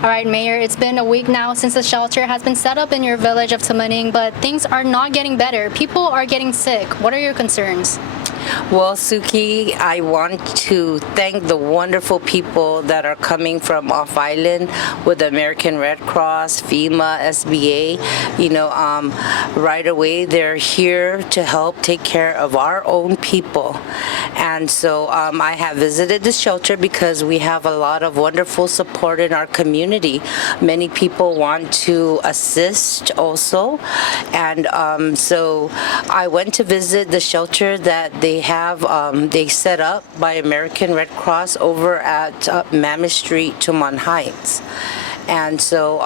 All right, Mayor, it's been a week now since the shelter has been set up in your village of Tamuning, but things are not getting better. People are getting sick. What are your concerns? Well, Suki, I want to thank the wonderful people that are coming from off island with the American Red Cross, FEMA, SBA. Right away they're here to help take care of our own people. And so I have visited the shelter because we have a lot of wonderful support in our community. Many people want to assist also. And so I went to visit the shelter that they set up by American Red Cross over at Mammoth Street, Tumon Heights. And so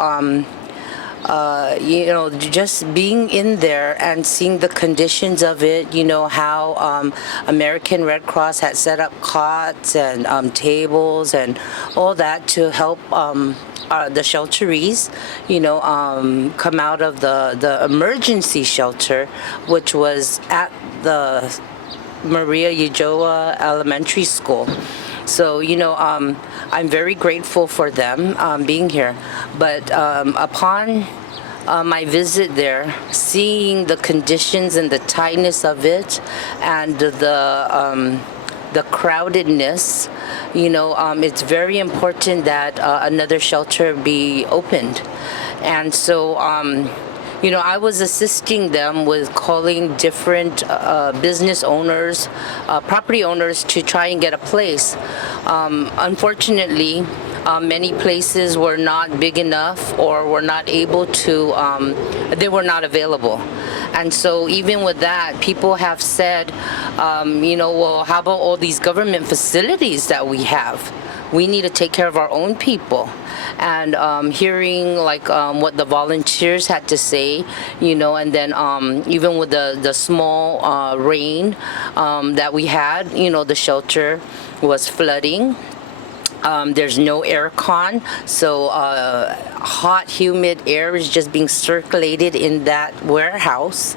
just being in there and seeing the conditions of it, how American Red Cross had set up cots and tables and all that to help the shelterees, come out of the emergency shelter, which was at the Maria Ujoa Elementary School. So, I'm very grateful for them being here. But upon my visit there, seeing the conditions and the tightness of it and the crowdedness, it's very important that another shelter be opened. And so, I was assisting them with calling different business owners, property owners to try and get a place. Unfortunately, many places were not big enough or were not able to, they were not available. And so even with that, people have said, well, how about all these government facilities that we have? We need to take care of our own people. And hearing what the volunteers had to say, and then even with the small rain that we had, the shelter was flooding. There's no air con, so hot, humid air is just being circulated in that warehouse.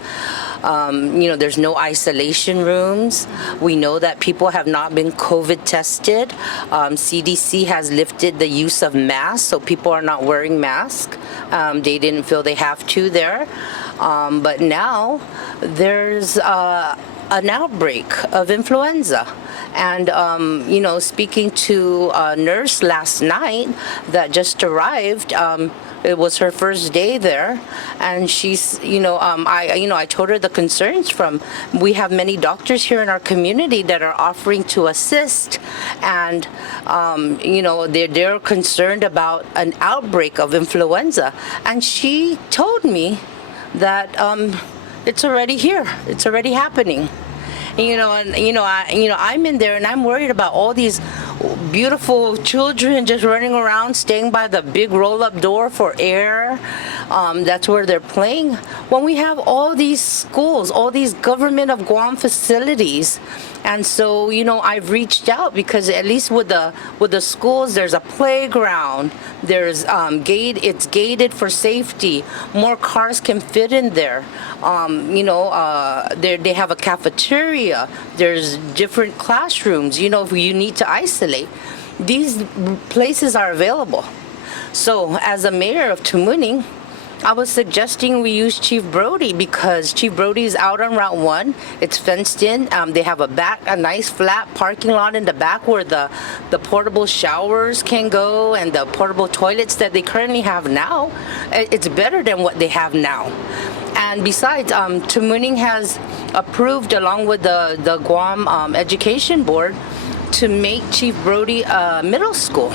There's no isolation rooms. We know that people have not been COVID tested. CDC has lifted the use of masks, so people are not wearing masks. They didn't feel they have to there. But now there's an outbreak of influenza. And, speaking to a nurse last night that just arrived, it was her first day there, and she's, I told her the concerns we have many doctors here in our community that are offering to assist, and, they're concerned about an outbreak of influenza. And she told me that it's already here, it's already happening. I'm in there and I'm worried about all these beautiful children just running around, staying by the big roll-up door for air. That's where they're playing. When we have all these schools, all these government of Guam facilities. And so, I've reached out because at least with the schools, there's a playground. There's it's gated for safety. More cars can fit in there. They have a cafeteria. There's different classrooms. If you need to isolate, these places are available. So, as a mayor of Tamuning, I was suggesting we use Chief Brody because Chief Brody is out on Route 1. It's fenced in. They have a nice flat parking lot in the back where the portable showers can go and the portable toilets that they currently have now. It's better than what they have now. And besides, Tamuning has approved, along with the Guam Education Board, to make Chief Brody a middle school.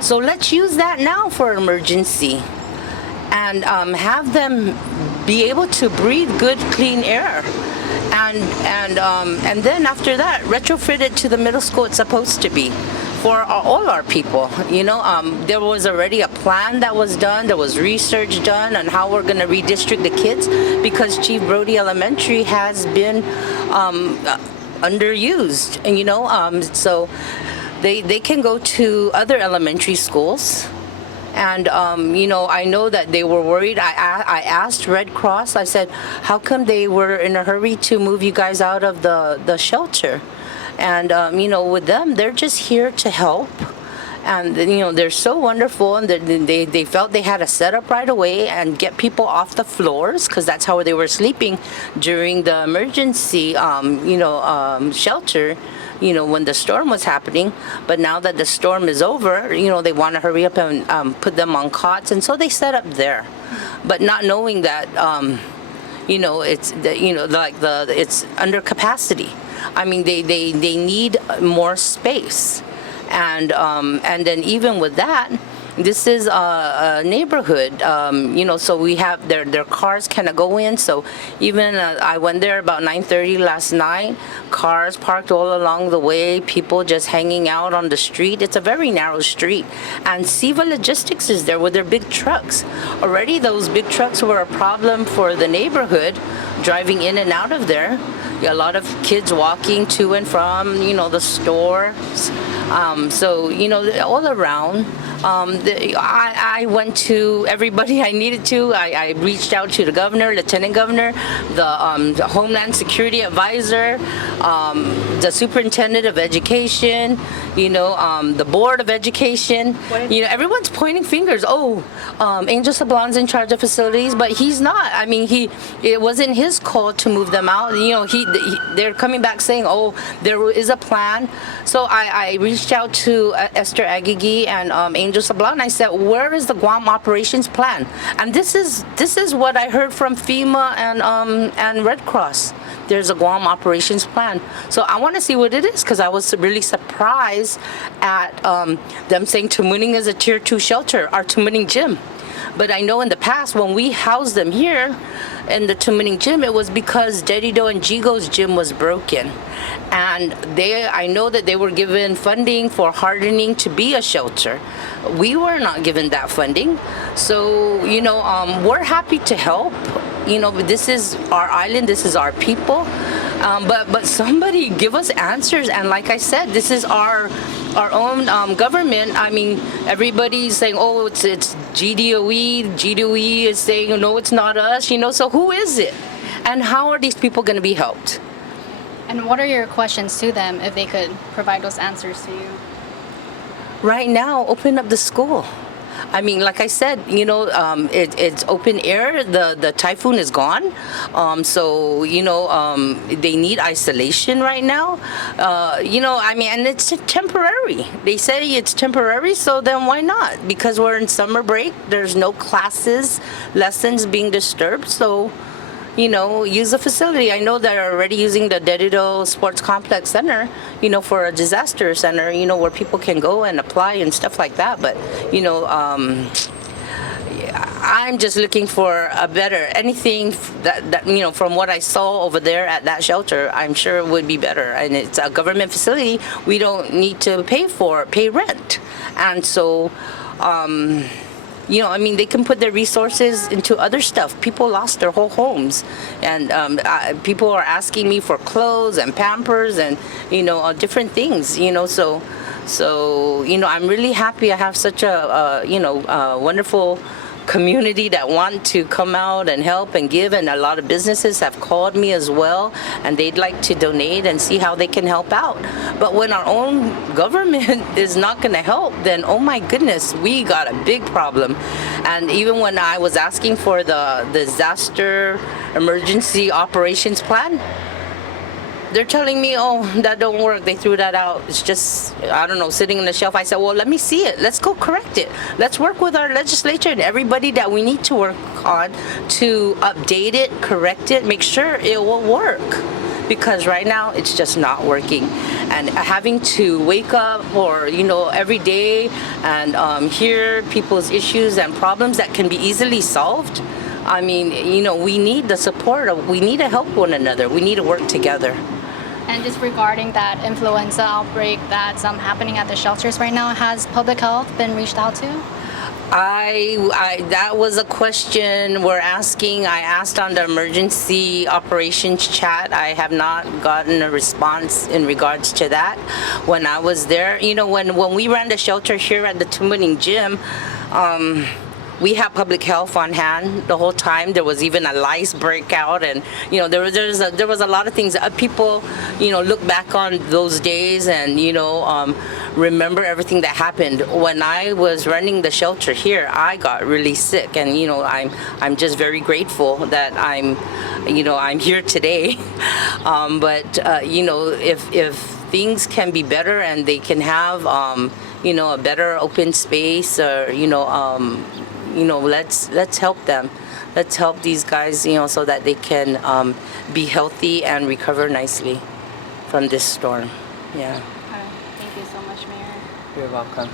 So let's use that now for emergency. And have them be able to breathe good, clean air, and then after that, retrofit it to the middle school it's supposed to be for all our people. There was already a plan that was done. There was research done on how we're going to redistrict the kids because Chief Brody Elementary has been underused, and so they can go to other elementary schools. And, I know that they were worried. I asked Red Cross, I said, how come they were in a hurry to move you guys out of the shelter? And, with them, they're just here to help. And they're so wonderful, and they felt they had to set up right away and get people off the floors, because that's how they were sleeping during the emergency shelter, when the storm was happening. But now that the storm is over, they want to hurry up and put them on cots, and so they set up there, but not knowing that it's under capacity. I mean, they need more space. And then even with that, this is a neighborhood, so we have their cars cannot go in. So even I went there about 9:30 last night, cars parked all along the way, people just hanging out on the street. It's a very narrow street. And Siva Logistics is there with their big trucks. Already those big trucks were a problem for the neighborhood, driving in and out of there. A lot of kids walking to and from, the stores. So, all around. I went to everybody I needed to. I reached out to the governor, lieutenant governor, the Homeland Security advisor, the superintendent of education, the board of education. Everyone's pointing fingers. Angel Sablon's in charge of facilities, but he's not. I mean, it wasn't his call to move them out. They're coming back saying, there is a plan. So I reached out to Esther Agigi and Angel Sablon. I said, where is the Guam operations plan? And this is what I heard from FEMA and Red Cross. There's a Guam operations plan. So I want to see what it is, because I was really surprised at them saying Tamuning is a tier 2 shelter, our Tamuning gym. But I know in the past when we housed them here in the Tamuning gym, it was because Dedido and Jigo's gym was broken. And I know that they were given funding for hardening to be a shelter. We were not given that funding. So, we're happy to help. This is our island, this is our people. But somebody give us answers. And like I said, this is our own government. I mean, everybody's saying, it's GDOE. GDOE is saying, no, it's not us. So who is it? And how are these people going to be helped? And what are your questions to them, if they could provide those answers to you? Right now, open up the school. I mean, like I said, it's open air. The typhoon is gone. They need isolation right now. And it's temporary. They say it's temporary, so then why not? Because we're in summer break. There's no classes, lessons being disturbed. So, use the facility. I know they're already using the Dedido Sports Complex Center, for a disaster center, where people can go and apply and stuff like that. But, I'm just looking for a better, anything that from what I saw over there at that shelter, I'm sure it would be better. And it's a government facility. We don't need to pay rent. And so, they can put their resources into other stuff. People lost their whole homes, and people are asking me for clothes and Pampers and different things. So I'm really happy I have such a wonderful community that want to come out and help and give, and a lot of businesses have called me as well, and they'd like to donate and see how they can help out. But when our own government is not going to help, then oh my goodness, we got a big problem. And even when I was asking for the disaster emergency operations plan, they're telling me, that don't work. They threw that out. It's just, I don't know, sitting on the shelf. I said, well, let me see it. Let's go correct it. Let's work with our legislature and everybody that we need to work on to update it, correct it, make sure it will work. Because right now, it's just not working. And having to wake up every day and hear people's issues and problems that can be easily solved. I mean, we need the support. We need to help one another. We need to work together. And just regarding that influenza outbreak that's happening at the shelters right now, has public health been reached out to? That was a question we're asking. I asked on the emergency operations chat. I have not gotten a response in regards to that. When I was there, when we ran the shelter here at the Tamuning gym, we have public health on hand the whole time. There was even a lice breakout, and there was a lot of things that people look back on those days and remember everything that happened. When I was running the shelter here, I got really sick, and I'm just very grateful that I'm here today. But if things can be better and they can have a better open space, or let's help them. Let's help these guys, so that they can be healthy and recover nicely from this storm. Yeah. Thank you so much, Mayor. You're welcome.